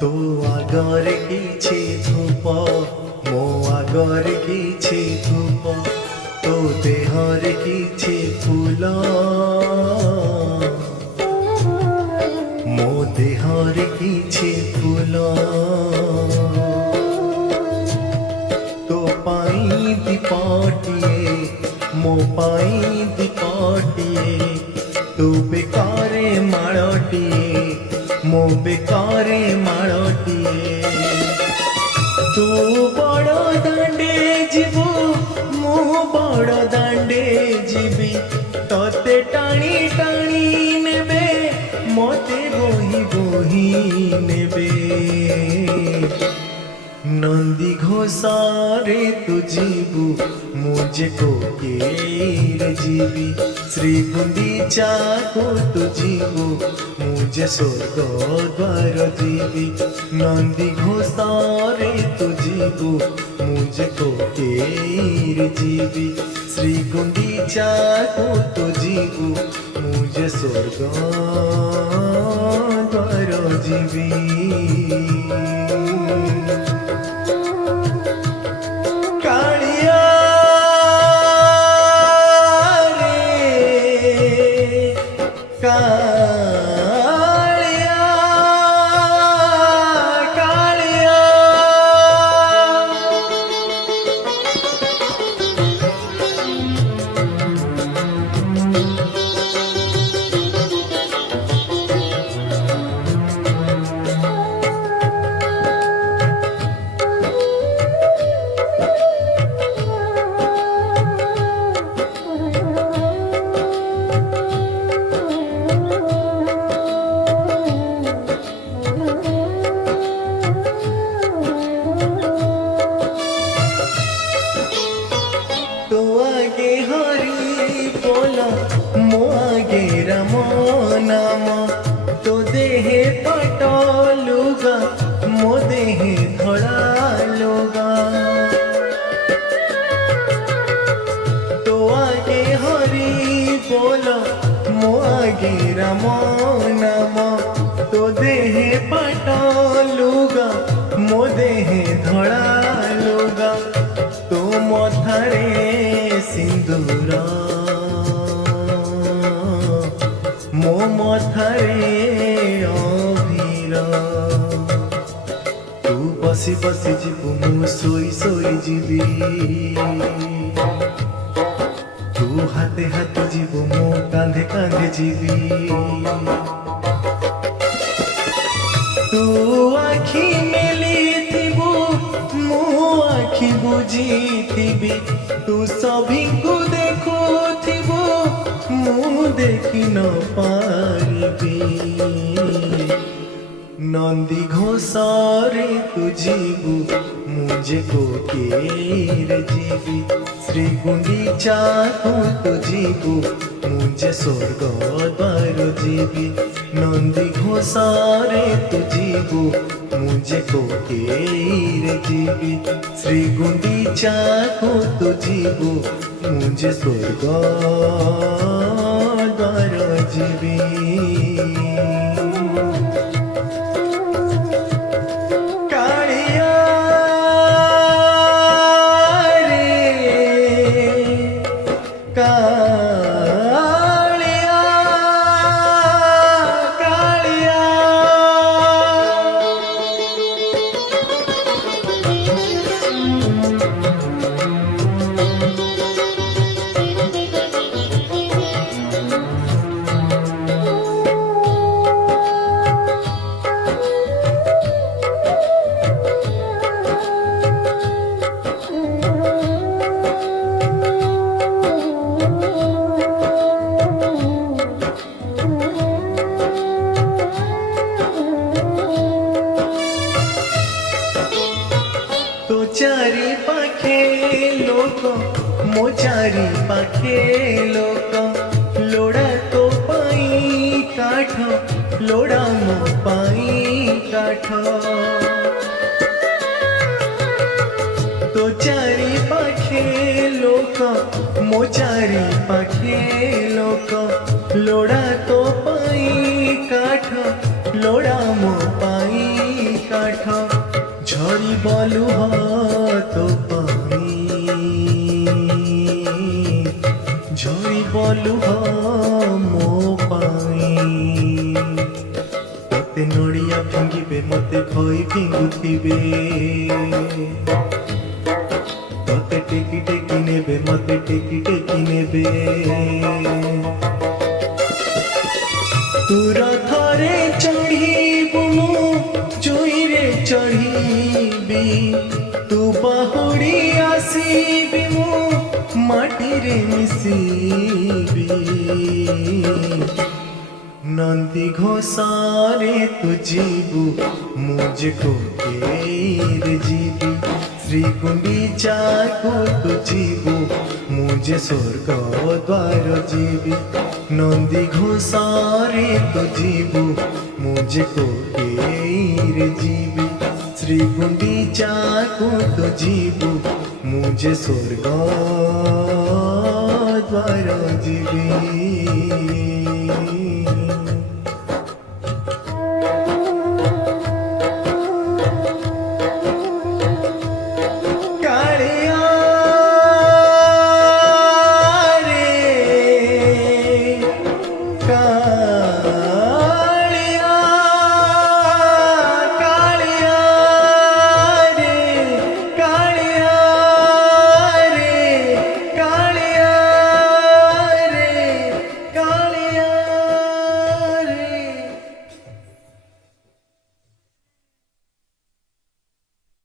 तो आगर किछि धूप मो आगर किछि धूप तो देहर किछि फूल मो देहर किछि फूल तो पाई दीपटिए मो पाई दीपटिए तू बेकारे माड़टिए मो बेकारे माड़टिए तू बड़ दांडे जीवु मु बड़ दांडे जीवी तते टाणी टाणी नेबे मते बोही बोही नेबे नंदी घोषारे तू जीवु मुझे को केर जीवी श्री गुंडीचा को तू जीवु मुझे स्वर्ग द्वार जीवी नंदी घोषारे तू जीवु मुझे को केर जीवी श्री गुंडीचा को तू जीवु मुझे स्वर्ग द्वार जीवी तो आगे हरि बोला मो आगे राम नाम तो देहे पटलुगा मो देहे धड़ा लुगा तो आगे हरि बोला मो आगे राम नाम तो देहे पटलुगा मो देहे धड़ा लुगा तो मथारे सिंदूर मो मथारे अभीर तू बसी बसी जीवु मु सोई सोई जीवी तू हाथे हाथे जीवु मो कांधे कांधे जीवी तू आखि मेली थिबु मु आखि बुझी थिबी तू सभी को देखो थिबु मु देखी न पारिबी नंदी घोषारे तू जीवु मुझे को केर जीवी श्री गुंडीचा को तू जीवु मुझे स्वर्ग द्वार जीवी नंदी घोषारे तू जीवु मुझे को केर जीवी श्री गुंडीचा को तू जीवु मुझे स्वर्ग द्वार जीवी तो चारी पाखे लोक मो चारी पाखे लोक लोड़ा तो पाई काठ लोड़ा मो पाई काठ तो चारी पाखे लोक मो चारी पाखे लोक लोड़ा तो पाई काठ लोड़ा मो पाई नड़िया फिंगिबे मते खई फिंगुथिबे तोते टेकी टेकी नेबे मते टेकी टेकी नेबे तुर थरे चढ़ीबु चुईरे चढ़ीबी तू बाहुड़ी आसीबी मु माटीरे मिसीबी नंदी घोषारे तू जीबू मुझे कोकेर जीबी श्री गुंडीचा को तू जीबू मुझे स्वर्ग द्वार जीबी नंदी घोषारे तू जीबू मुझे कोकेर जीबी श्री गुंडीचा को तू जीबू मुझे स्वर्ग द्वार जीबी।